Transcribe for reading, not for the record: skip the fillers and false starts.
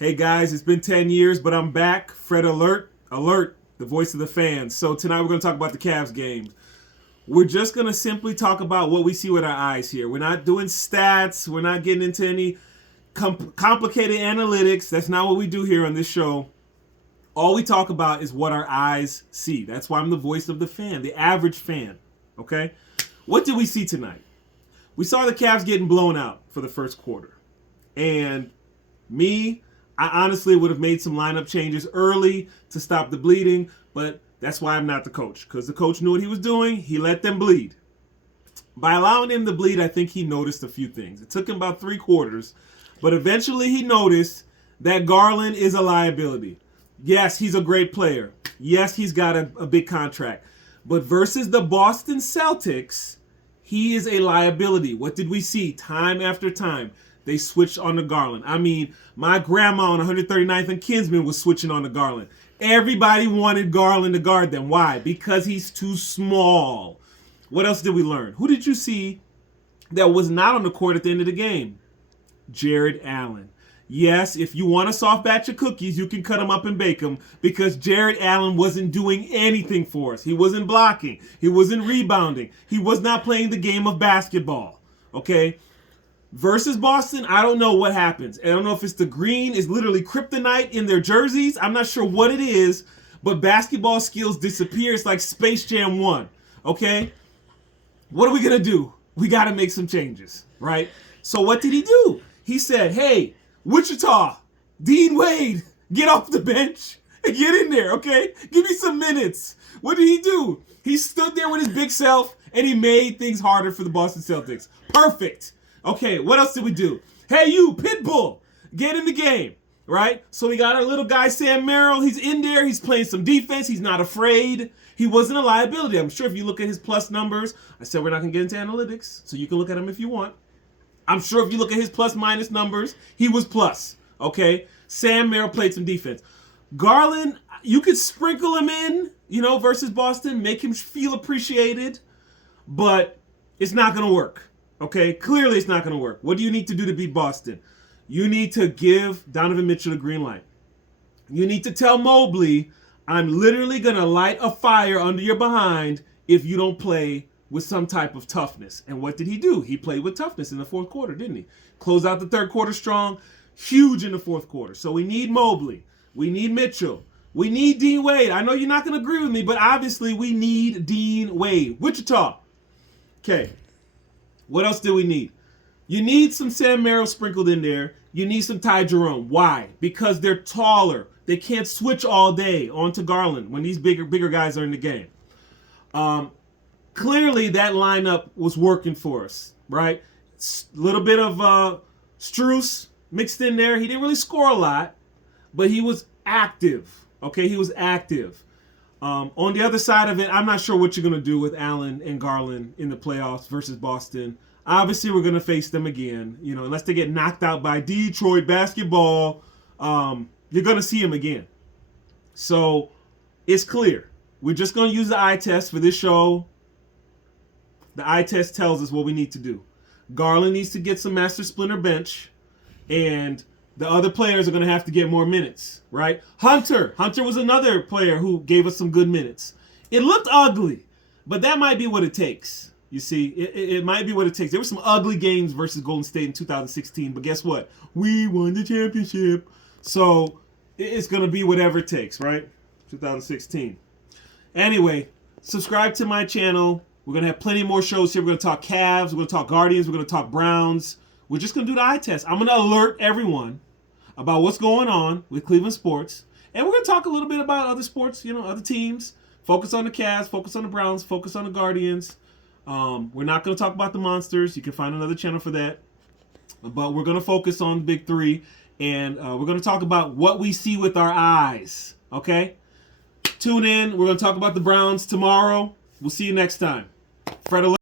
Hey guys, it's been 10 years, but I'm back. Fred Alert, the voice of the fans. So tonight we're going to talk about the Cavs game. We're just going to simply talk about what we see with our eyes here. We're not doing stats. We're not getting into any complicated analytics. That's not what we do here on this show. All we talk about is what our eyes see. That's why I'm the voice of the fan, the average fan. Okay? What did we see tonight? We saw the Cavs getting blown out for the first quarter. And I honestly would have made some lineup changes early to stop the bleeding, but that's why I'm not the coach, because the coach knew what he was doing. He let them bleed. By allowing him to bleed, I think he noticed a few things. It took him about 3 quarters, but eventually he noticed that Garland is a liability. Yes, he's a great player. Yes, he's got a big contract. But versus the Boston Celtics, he is a liability. What did we see time after time? They switched on to Garland. I mean, my grandma on 139th and Kinsman was switching on to Garland. Everybody wanted Garland to guard them. Why? Because he's too small. What else did we learn? Who did you see that was not on the court at the end of the game? Jared Allen. Yes, if you want a soft batch of cookies, you can cut them up and bake them, because Jared Allen wasn't doing anything for us. He wasn't blocking. He wasn't rebounding. He was not playing the game of basketball. Okay? Versus Boston, I don't know what happens. I don't know if it's the green is literally kryptonite in their jerseys. I'm not sure what it is, but basketball skills disappear. It's like Space Jam 1, okay? What are we going to do? We got to make some changes, right? So what did he do? He said, hey, Wichita, Dean Wade, get off the bench and get in there, okay? Give me some minutes. What did he do? He stood there with his big self, and he made things harder for the Boston Celtics. Perfect. Okay, what else did we do? Hey, you, Pitbull, get in the game, right? So we got our little guy, Sam Merrill. He's in there. He's playing some defense. He's not afraid. He wasn't a liability. I'm sure if you look at his plus numbers, I said we're not going to get into analytics, so you can look at them if you want. I'm sure if you look at his plus-minus numbers, he was plus, okay? Sam Merrill played some defense. Garland, you could sprinkle him in, versus Boston, make him feel appreciated, but it's not going to work. Okay, clearly it's not going to work. What do you need to do to beat Boston? You need to give Donovan Mitchell a green light. You need to tell Mobley, I'm literally going to light a fire under your behind if you don't play with some type of toughness. And what did he do? He played with toughness in the fourth quarter, didn't he? Closed out the third quarter strong, huge in the fourth quarter. So we need Mobley. We need Mitchell. We need Dean Wade. I know you're not going to agree with me, but obviously we need Dean Wade. Wichita. Okay. What else do we need? You need some Sam Merrill sprinkled in there. You need some Ty Jerome. Why? Because they're taller. They can't switch all day onto Garland when these bigger guys are in the game. Clearly, that lineup was working for us, right? A little bit of Strus mixed in there. He didn't really score a lot, but he was active. Okay, he was active. On the other side of it, I'm not sure what you're going to do with Allen and Garland in the playoffs versus Boston. Obviously, we're going to face them again. Unless they get knocked out by Detroit basketball, you're going to see them again. So it's clear. We're just going to use the eye test for this show. The eye test tells us what we need to do. Garland needs to get some master splinter bench, and the other players are going to have to get more minutes, right? Hunter was another player who gave us some good minutes. It looked ugly, but that might be what it takes. You see, it might be what it takes. There were some ugly games versus Golden State in 2016, but guess what? We won the championship. So it's going to be whatever it takes, right? 2016. Anyway, subscribe to my channel. We're going to have plenty more shows here. We're going to talk Cavs. We're going to talk Guardians. We're going to talk Browns. We're just going to do the eye test. I'm going to alert everyone about what's going on with Cleveland sports. And we're going to talk a little bit about other sports, other teams. Focus on the Cavs, focus on the Browns, focus on the Guardians. We're not going to talk about the Monsters. You can find another channel for that. But we're going to focus on the Big Three. And we're going to talk about what we see with our eyes. Okay? Tune in. We're going to talk about the Browns tomorrow. We'll see you next time. Fred